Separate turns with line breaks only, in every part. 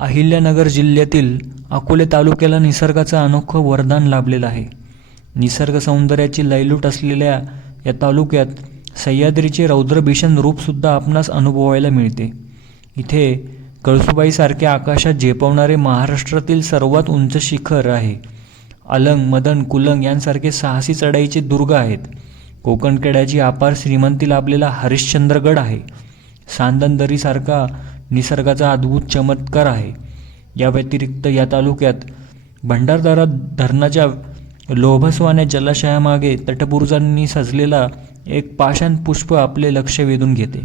अहिल्यानगर जिल्ह्यातील अकोले तालुक्याला निसर्गाचं अनोखं वरदान लाभलेलं आहे. निसर्ग सौंदर्याची लयलूट असलेल्या या तालुक्यात सह्याद्रीचे रौद्रभीषण रूपसुद्धा आपणास अनुभवायला मिळते. इथे कळसुबाईसारख्या आकाशात झेपवणारे महाराष्ट्रातील सर्वात उंच शिखर आहे. अलंग मदन कुलंग यांसारखे साहसी चढाईचे दुर्ग आहेत. कोकणकेड्याची अपार श्रीमंती लाभलेला हरिश्चंद्रगड आहे. सांदनदरीसारखा निसर्गाचा अद्भुत चमत्कार आहे. या व्यतिरिक्त या तालुक्यात भंडारदारा धरणाच्या लोभस्वाने जलाशयामागे तटबुरुजांनी सजलेला एक पाषाण पुष्प आपले लक्ष वेधून घेते.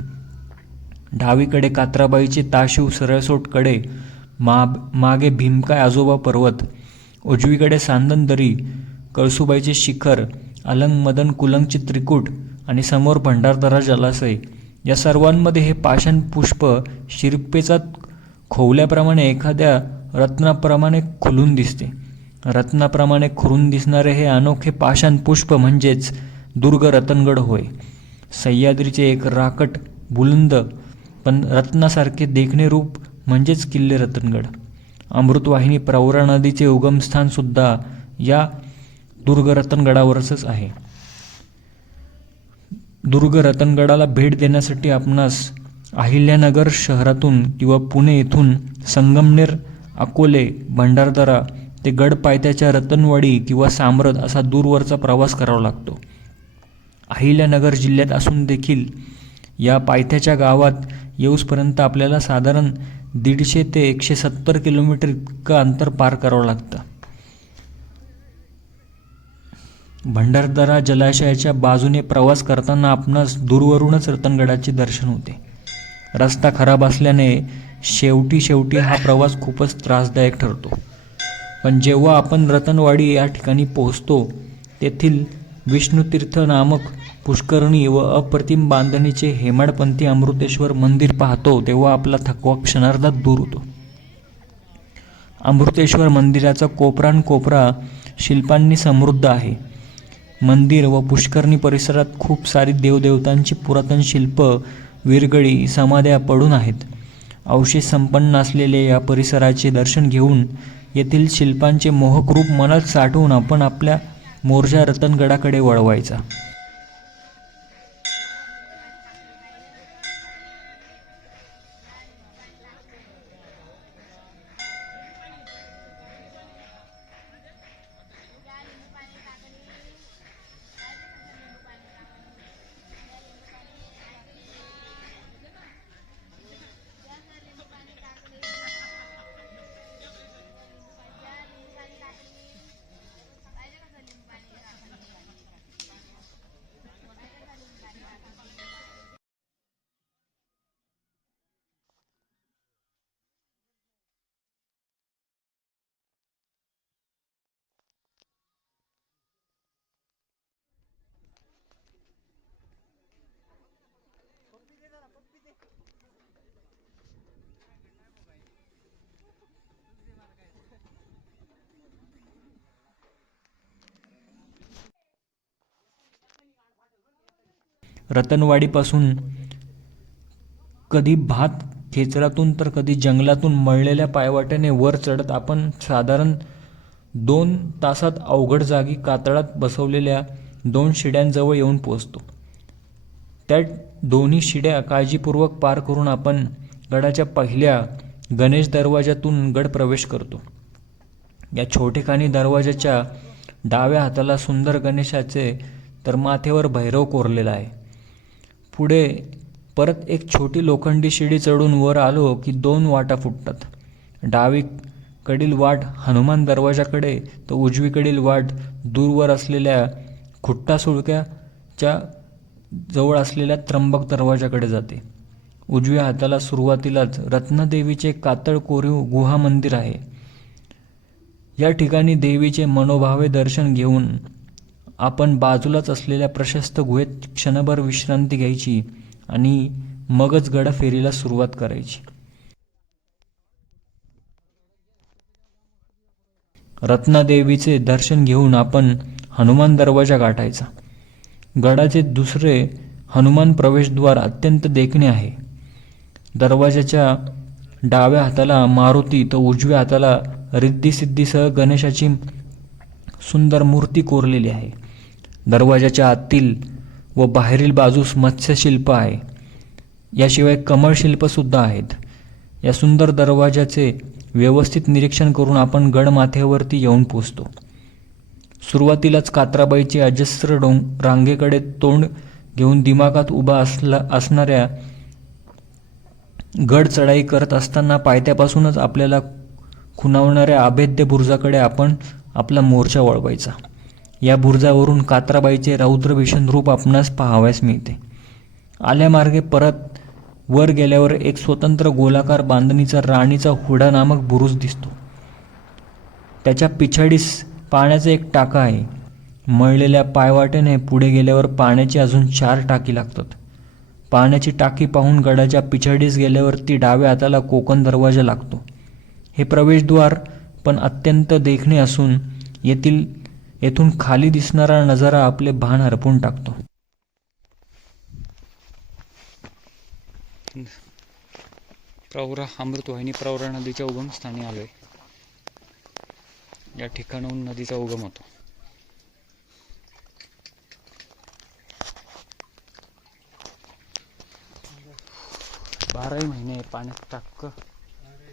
डावीकडे कात्राबाईचे ताशीव सरळसोटकडे मा मागे भीमकाय आजोबा पर्वत उजवीकडे सांदनदरी कळसुबाईचे शिखर अलंग मदन कुलंगचे त्रिकूट आणि समोर भंडारदरा जलाशय. या सर्वांमध्ये हे पाषाण पुष्प शिरपेचा खोवल्याप्रमाणे एखाद्या रत्नाप्रमाणे खुलून दिसते. रत्नाप्रमाणे खुरून दिसणारे हे अनोखे पाषाण पुष्प म्हणजेच दुर्ग रतनगड होय. सह्याद्रीचे एक राकट बुलंद पण रत्नासारखे देखणे रूप म्हणजेच किल्ले रतनगड. अमृतवाहिनी प्रवरा नदीचे उगमस्थानसुद्धा या दुर्ग रतनगडावरच आहे. दुर्ग रतनगडाला भेट देण्यासाठी आपणास अहिल्यानगर शहरातून किंवा पुणे येथून संगमनेर अकोले भंडारदरा ते गड पायथ्याच्या रतनवाडी किंवा सामरद असा दूरवरचा प्रवास करावा लागतो. अहिल्यानगर जिल्ह्यात असून देखील या पायथ्याच्या गावात येऊसपर्यंत आपल्याला साधारण दीडशे ते एकशे सत्तर किलोमीटर इतकं अंतर पार करावं लागतं. भंडारदरा जलाशयाच्या बाजूने प्रवास करताना आपणास दूरवरूनच रतनगडाचे दर्शन होते. रस्ता खराब असल्याने शेवटी शेवटी हा प्रवास खूपच त्रासदायक ठरतो. पण जेव्हा आपण रतनवाडी या ठिकाणी पोहोचतो तेथील विष्णुतीर्थ नामक पुष्करणी व अप्रतिम बांधणीचे हेमाडपंथी अमृतेश्वर मंदिर पाहतो तेव्हा आपला थकवा क्षणार्धात दूर होतो. अमृतेश्वर मंदिराचा कोपरान कोपरा शिल्पांनी समृद्ध आहे. मंदिर व पुष्करणी परिसरात खूप सारी देवदेवतांची पुरातन शिल्प विरगळी समाध्या पडून आहेत. अवशेष संपन्न असलेले या परिसराचे दर्शन घेऊन येथील शिल्पांचे मोहक रूप मनात साठवून आपण आपल्या मोर्जा रतनगडाकडे वळवायचा. रतनवाडीपासून कधी भात खेचरातून तर कधी जंगलातून मळलेल्या पायवाट्याने वर चढत आपण साधारण दोन तासात अवघड जागी कातळात बसवलेल्या दोन शिड्यांजवळ येऊन पोचतो त्या दोन्ही शिड्या काळजीपूर्वक पार करून आपण गडाच्या पहिल्या गणेश दरवाजातून गड प्रवेश करतो. या छोटेखानी दरवाजाच्या डाव्या हाताला सुंदर गणेशाचे तर माथेवर भैरव कोरलेला आहे. पुढे परत एक छोटी लोखंडी शिडी चढून वर आलो की दोन वाटा फुटतात. डावीकडील वाट हनुमान दरवाजाकडे तर उजवीकडील वाट दूरवर असलेल्या खुट्टा सुळक्याच्या जवळ असलेल्या त्र्यंबक दरवाजाकडे जाते. उजव्या हाताला सुरुवातीलाच रत्नदेवीचे कातळ कोरीव गुहा मंदिर आहे. या ठिकाणी देवीचे मनोभावे दर्शन घेऊन आपण बाजूलाच असलेल्या प्रशस्त गुहेत क्षणभर विश्रांती घ्यायची आणि मगच गडाफेरीला सुरुवात करायची. रत्नादेवीचे दर्शन घेऊन आपण हनुमान दरवाजा गाठायचा. गडाचे दुसरे हनुमान प्रवेशद्वार अत्यंत देखणे आहे. दरवाजाच्या डाव्या हाताला मारुती तर उजव्या हाताला रिद्धिसिद्धीसह गणेशाची सुंदर मूर्ती कोरलेली आहे. दरवाजाच्या आतील व बाहेरील बाजूस मत्स्यशिल्प आहे. याशिवाय कमळशिल्पसुद्धा आहेत. या सुंदर दरवाजाचे व्यवस्थित निरीक्षण करून आपण गडमाथ्यावरती येऊन पोचतो. सुरुवातीलाच कात्राबाईची अजस्र डोंग रांगेकडे तोंड घेऊन दिमागात उभा असला असणाऱ्या गड चढाई करत असताना पायथ्यापासूनच आपल्याला खुणावणाऱ्या अभेद्य बुरुजाकडे आपण आपला मोर्चा वळवायचा. या बुरुजावरून कात्राबाईचे रौद्रभीषण रूप आपणास पाहावयास मिळते. आल्यामार्गे परत वर गेल्यावर एक स्वतंत्र गोलाकार बांधणीचा राणीचा हुडा नामक बुरुज दिसतो. त्याच्या पिछाडीस पाण्याचा एक टाका आहे. मळलेल्या पायवाटेने पुढे गेल्यावर पाण्याची अजून चार टाकी लागतात. पाण्याची टाकी पाहून गडाच्या पिछाडीस गेल्यावर ती डाव्या हाताला कोकण दरवाजा लागतो. हे प्रवेशद्वार पण अत्यंत देखणे असून येथील येथून खाली दिसणारा नजारा आपले भान हरपून टाकतो.
प्रवरा अमृतवाहिनी प्रवरा नदीच्या उगम स्थानी आलोय. या ठिकाणाहून नदीचा उगम होतो. बाराही महिने पाण्यात टाक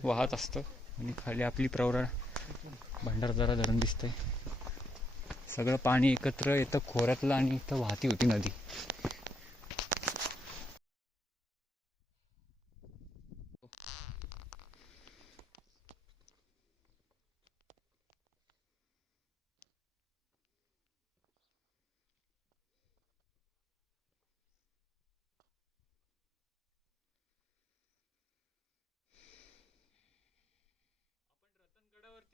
वाहत असतं आणि खाली आपली प्रवरा भंडारदारा धरण दिसतंय. सगळं पाणी एकत्र येतं खोऱ्यातलं आणि इथं वाहती होती नदी.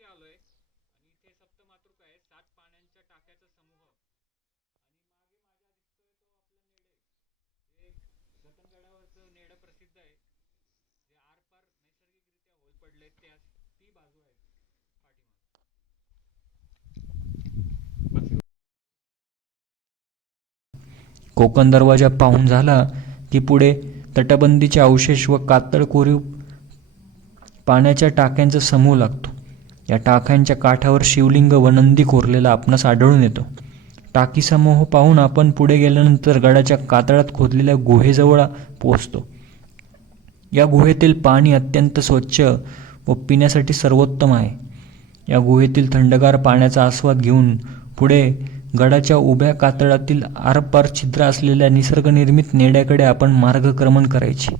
आलोय आणि इथे सप्तमातृका आहे सात पाण्याच्या टाक्याचा समूह आणि मागे माझ्या दिसतोय तो आपला नेडे जे रतनगडावरचं शब्द आहे. जे आरपार नैसर्गिकरित्या होत पडले त्या ती बाजू आहे पाठीमागे.
कोकण दरवाजा पाहून झाला की पुढे तटबंदीचे अवशेष व कातळ कोरीव पाण्याच्या टाक्यांचा समूह लागतो. या टाक्यांच्या काठावर शिवलिंग व नंदी कोरलेला आपणास आढळून येतो. टाकी समूह पाहून आपण पुढे गेल्यानंतर गडाच्या कातळात खोदलेल्या गुहेजवळ पोहोचतो. या गुहेतील पाणी अत्यंत स्वच्छ व पिण्यासाठी सर्वोत्तम आहे. या गुहेतील थंडगार पाण्याचा आस्वाद घेऊन पुढे गडाच्या उभ्या कातळातील आरपार छिद्र असलेल्या निसर्गनिर्मित नेड्याकडे आपण मार्गक्रमण करायचे.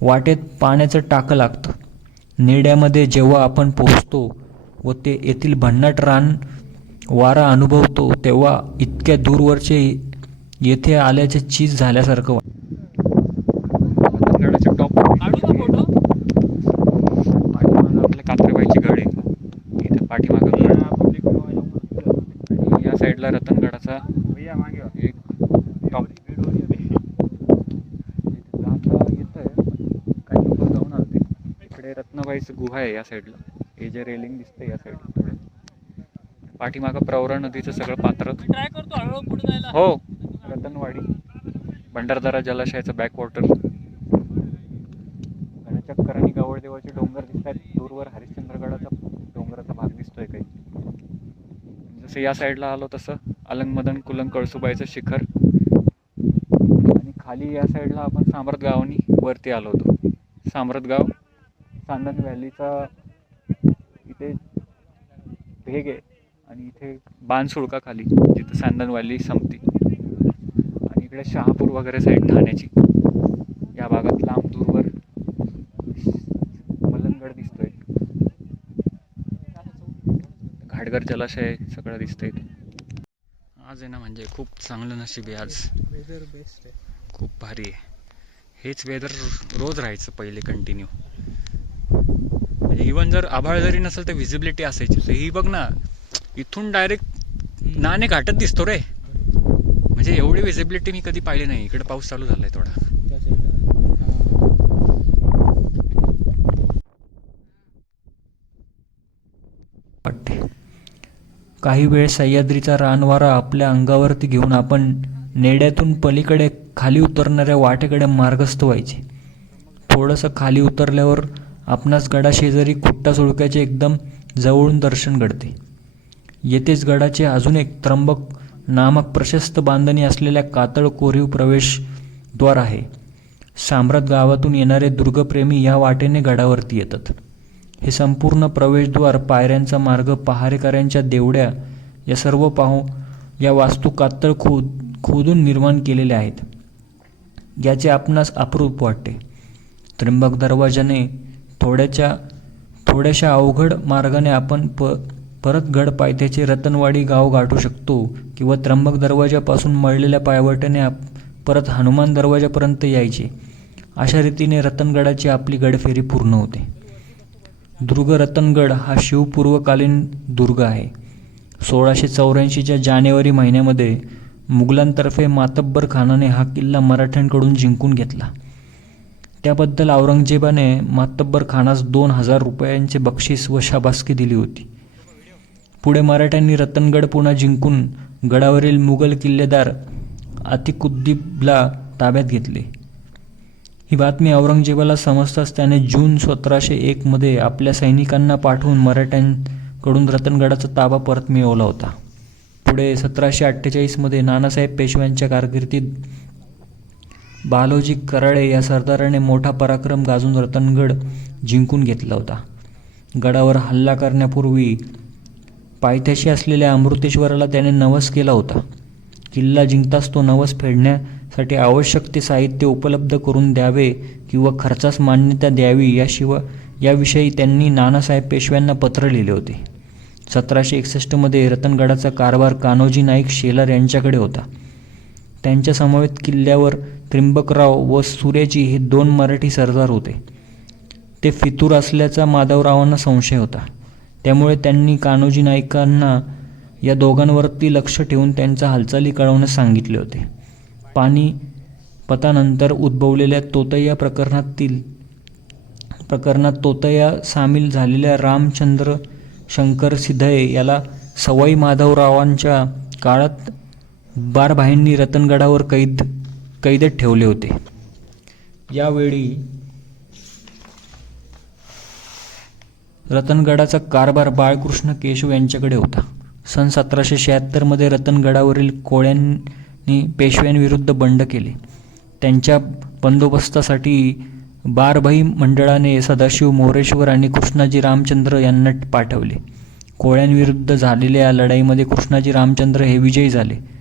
वाटेत पाण्याचं टाकं लागतं. नेड्यामध्ये जेव्हा आपण पोहोचतो व ते येथील भन्नाट रान वारा अनुभवतो तेव्हा इतक्या दूरवरचे येथे आल्याचे चीज झाल्यासारखं वाटतं
रतनगडाच्या टॉप पाठीमागं आपल्या कात्रेबाईची गड आहे इथे पाठीमागं गड आणि या साईडला रतनगडाचा एक टॉप जाता येतंय काही लोक जाऊन आलते इकडे रत्नाबाईचं गुहा आहे या साईडला. हे जे रेलिंग दिसतंय या साईडला थोडं पाठीमागं प्रवरा नदीचं सगळं पात्र. हो रतनवाडी. भंडारदारा जलाशयाचं बॅकवॉटर गणचक्कर आणि गवळदेवाचे डोंगर दिसत आहेत. दूरवर हरिश्चंद्रगडाचा डोंगराचा भाग दिसतोय काही. जसं या साईडला आलो तसं अलंगमदन कुलंग कळसुबाईचं शिखर. आणि खाली या साईडला आपण सामरत गावानी वरती आलो होतो. सामरत गाव चांदण व्हॅलीचा इथे भेग आहे आणि इथे बाणसुळका खाली जिथं सांदन व्हॅली संपते. आणि इकडे शहापूर वगैरे साईड ठाण्याची. या भागात लांब दूरवर मलंगड दिसतोय. घाटगर जलाशय सगळं दिसतंय. आज आहे ना म्हणजे खूप चांगलं नशीब आहे आज.
वेदर बेस्ट आहे.
खूप भारी आहे. हेच वेदर रोज राहायचं पहिले कंटिन्यू म्हणजे इव्हन जर आभाळ जरी नसेल तर व्हिजिबिलिटी असायची. तर ही बघ ना इथून डायरेक्ट नाणे घाटत दिसतो रे. म्हणजे एवढी व्हिजिबिलिटी मी कधी पाहिली नाही. इकडे पाऊस चालू झालाय थोडा.
वाटते काही वेळ सह्याद्रीचा रानवारा आपल्या अंगावरती घेऊन आपण नेड्यातून पलीकडे खाली उतरणाऱ्या वाटेकडे मार्गस्थ व्हायचे. थोडंसं खाली उतरल्यावर आपणास गडाशेजारी खुट्टा सुळक्याचे एकदम जवळून दर्शन घडते. येथेच गडाचे अजून एक त्र्यंबक नामक प्रशस्त बांधणी असलेल्या कातळ कोरीव प्रवेशद्वार आहे. साम्राट गावातून येणारे दुर्गप्रेमी या वाटेने गडावरती येतात. हे संपूर्ण प्रवेशद्वार पायऱ्यांचा मार्ग पहारेकऱ्यांच्या देवड्या या सर्व पाहू या वास्तू कातळ खोद खोदून निर्माण केलेल्या आहेत. याचे आपणास अप्रूप वाटते. त्र्यंबक दरवाजाने थोड्याच्या थोड्याशा अवघड मार्गाने आपण प परत गड पायथ्याचे रतनवाडी गाव गाठू शकतो किंवा त्र्यंबक दरवाजापासून मळलेल्या पायवटेने आप परत हनुमान दरवाजापर्यंत यायचे. अशा रीतीने रतनगडाची आपली गडफेरी पूर्ण होते. दुर्ग रतनगड हा शिवपूर्वकालीन दुर्ग आहे. सोळाशे चौऱ्याऐंशीच्या जानेवारी महिन्यामध्ये मुघलांतर्फे मातब्बर खानाने हा किल्ला मराठ्यांकडून जिंकून घेतला. त्याबद्दल औरंगजेबाने मातब्बर खानास दोन हजार रुपयांचे बक्षीस व शाबासकी दिली होती. पुढे मराठ्यांनी रतनगड पुन्हा जिंकून गडावरील मुघल किल्लेदार अतिकुद्दीबला ताब्यात घेतले. ही बातमी औरंगजेबाला समजताच त्याने जून सतराशे एकमध्ये आपल्या सैनिकांना पाठवून मराठ्यांकडून रतनगडाचा ताबा परत मिळवला होता. पुढे सतराशे अठ्ठेचाळीसमध्ये नानासाहेब पेशव्यांच्या कारकिर्दीत बालोजी कराळे या सरदाराने मोठा पराक्रम गाजून रतनगड जिंकून घेतला होता. गडावर हल्ला करण्यापूर्वी पायथ्याशी असलेल्या अमृतेश्वराला त्याने नवस केला होता. किल्ला जिंकताच तो नवस फेडण्यासाठी आवश्यक ते साहित्य उपलब्ध करून द्यावे किंवा खर्चास मान्यता द्यावी याशिवाय याविषयी त्यांनी नानासाहेब पेशव्यांना पत्र लिहिले होते. सतराशे एकसष्टमध्ये रतनगडाचा कारभार कान्होजी नाईक शेलार यांच्याकडे होता. त्यांच्यासमवेत किल्ल्यावर त्र्यंबकराव व सूर्याजी हे दोन मराठी सरदार होते. ते फितूर असल्याचा माधवरावांना संशय होता. त्यामुळे त्यांनी कान्होजी नाईकांना या दोघांवरती लक्ष ठेवून त्यांच्या हालचाली कळवण्यास सांगितले होते. पाणी पतानंतर उद्भवलेल्या तोतया प्रकरणातील प्रकरणात तोतया सामील झालेल्या रामचंद्र शंकर सिद्धये याला सवाई माधवरावांच्या काळात बारभाईंनी रतनगडावर कैद कैदेत ठेवले होते. यावेळी रतनगडाचा कारभार बाळकृष्ण केशव यांच्याकडे होता. सन सतराशे शहात्तरमध्ये रतनगडावरील कोळ्यांनी पेशव्यांविरुद्ध बंड केले. त्यांच्या बंदोबस्तासाठी बारभाई मंडळाने सदाशिव मोरेश्वर आणि कृष्णाजी रामचंद्र यांना पाठवले. कोळ्यांविरुद्ध झालेल्या या लढाईमध्ये कृष्णाजी रामचंद्र हे विजयी झाले.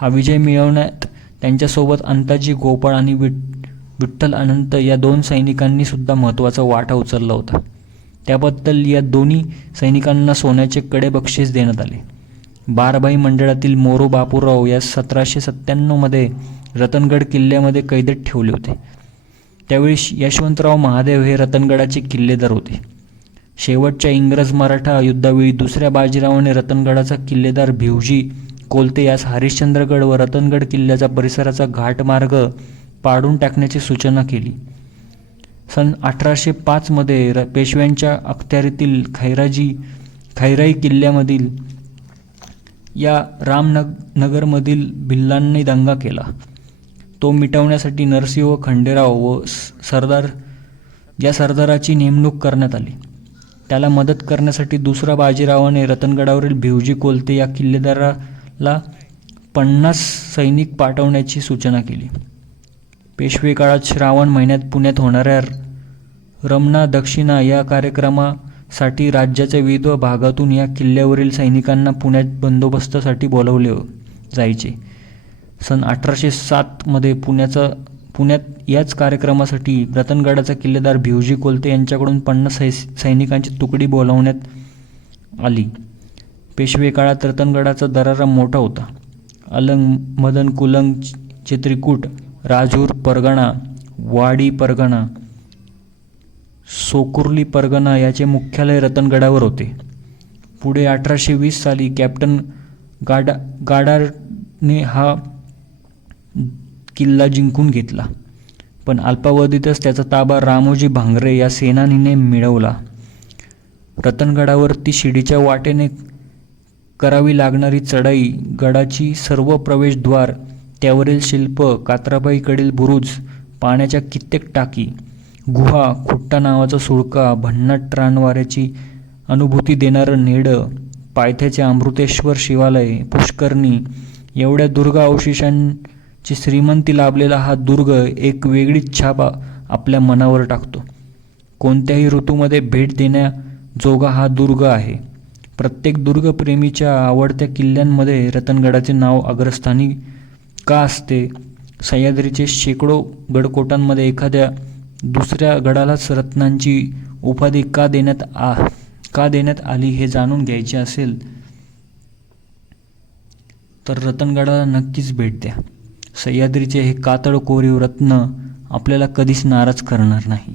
हा विजय मिळवण्यात त्यांच्यासोबत अंताजी गोपाळ आणि विठ विठ्ठल अनंत या दोन सैनिकांनी सुद्धा महत्त्वाचा वाटा उचलला होता. त्याबद्दल या दोन्ही सैनिकांना सोन्याचे कडे बक्षीस देण्यात आले. बारभाई मंडळातील मोरो बापूराव या सतराशे सत्त्याण्णवमध्ये रतनगड किल्ल्यामध्ये कैदेत ठेवले होते. त्यावेळी यशवंतराव महादेव हे रतनगडाचे किल्लेदार होते. शेवटच्या इंग्रज मराठा युद्धावेळी दुसऱ्या बाजीरावाने रतनगडाचा किल्लेदार भिवजी कोलते यास हरिश्चंद्रगड व रतनगड किल्ल्याचा परिसराचा घाटमार्ग पाडून टाकण्याची सूचना केली. सन अठराशे पाचमध्ये र पेशव्यांच्या अखत्यारीतील खैराजी खैराई किल्ल्यामधील या रामनग नगरमधील भिल्लांनी दंगा केला. तो मिटवण्यासाठी नरसिंह खंडेराव व सरदार या सरदाराची नेमणूक करण्यात आली. त्याला मदत करण्यासाठी दुसरा बाजीरावाने रतनगडावरील भिवजी कोलते या किल्लेदारा ला पन्नास सैनिक पाठवण्याची सूचना केली. पेशवे काळात श्रावण महिन्यात पुण्यात होणाऱ्या रमना दक्षिणा या कार्यक्रमासाठी राज्याच्या विविध भागातून या किल्ल्यावरील सैनिकांना पुण्यात बंदोबस्तासाठी बोलवले जायचे. सन अठराशे सातमध्ये पुण्याचा पुण्यात याच कार्यक्रमासाठी रतनगडाचा किल्लेदार भिवजी कोलते यांच्याकडून पन्नास सै सैनिकांची तुकडी बोलावण्यात आली. पेशवे काळात रतनगडाचा दरारा मोठा होता. अलंग मदन कुलंग चित्रिकूट राजूर परगणा वाडी परगणा सोकुर्ली परगणा याचे मुख्यालय रतनगडावर होते. पुढे अठराशे वीस साली कॅप्टन गाडा गाडारने हा किल्ला जिंकून घेतला. पण अल्पावधीतच त्याचा ताबा रामोजी भांगरे या सेनानीने मिळवला. रतनगडावरती शिडीच्या वाटेने करावी लागणारी चढाई गडाची सर्व प्रवेशद्वार त्यावरील शिल्प कात्राबाईकडील बुरुज पाण्याच्या कित्येक टाकी गुहा खुट्टा नावाचा सुळका भन्नाट रानवाऱ्याची अनुभूती देणारं नेडं पायथ्याचे अमृतेश्वर शिवालय पुष्करणी एवढ्या दुर्ग अवशेषांची श्रीमंती लाभलेला हा दुर्ग एक वेगळीच छाप आपल्या मनावर टाकतो. कोणत्याही ऋतूमध्ये भेट देण्याजोगा हा दुर्ग आहे. प्रत्येक दुर्गप्रेमीच्या आवडत्या किल्ल्यांमध्ये रतनगडाचे नाव अग्रस्थानी का असते? सह्याद्रीचे शेकडो गडकोटांमध्ये एखाद्या दुसऱ्या गडालाच रत्नांची उपाधी का देण्यात आ का देण्यात आली हे जाणून घ्यायचे असेल तर रतनगडाला नक्कीच भेट द्या. सह्याद्रीचे हे कातळ कोरीव रत्न आपल्याला कधीच नाराज करणार नाही.